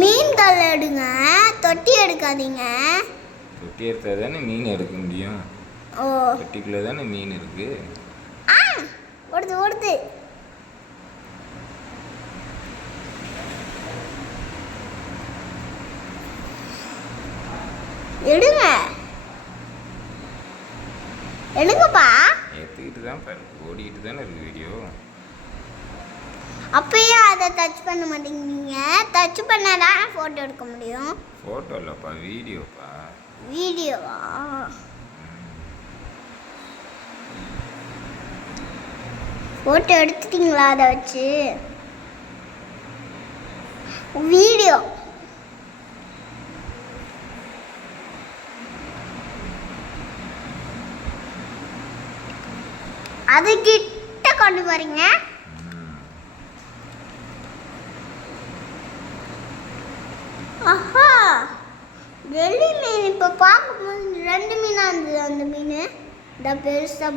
மீன் கல் எடுங்க, தொட்டி எடுக்காதீங்க. தொட்டி எடுத்தா தானே மீன் எடுக்க முடியும். ஓ, தொட்டிக்குள்ளே தானே மீன் இருக்கு. ஓடுது ஓடுது. எடுங்க எடுங்கப்பா. எடுத்துக்கிட்டு தான் பாரு, ஓடிக்கிட்டு தானே இருக்கு வீடியோ. அப்பயே அதை டச் பண்ண மாட்டேங்கிறீங்க. டச் பண்ணாதான் ஃபோட்டோ எடுக்க முடியும். ஃபோட்டோ இல்லைப்பா, வீடியோப்பா. வீடியோவா? ஃபோட்டோ எடுத்துட்டீங்களா அதை வச்சு? வீடியோ. அது கிட்ட கொண்டு போறீங்க. ஆஹா, வெள்ளி மீன் இப்போ பார்க்கும்போது 2 மீனா இருந்தது. அந்த மீன் பெருசா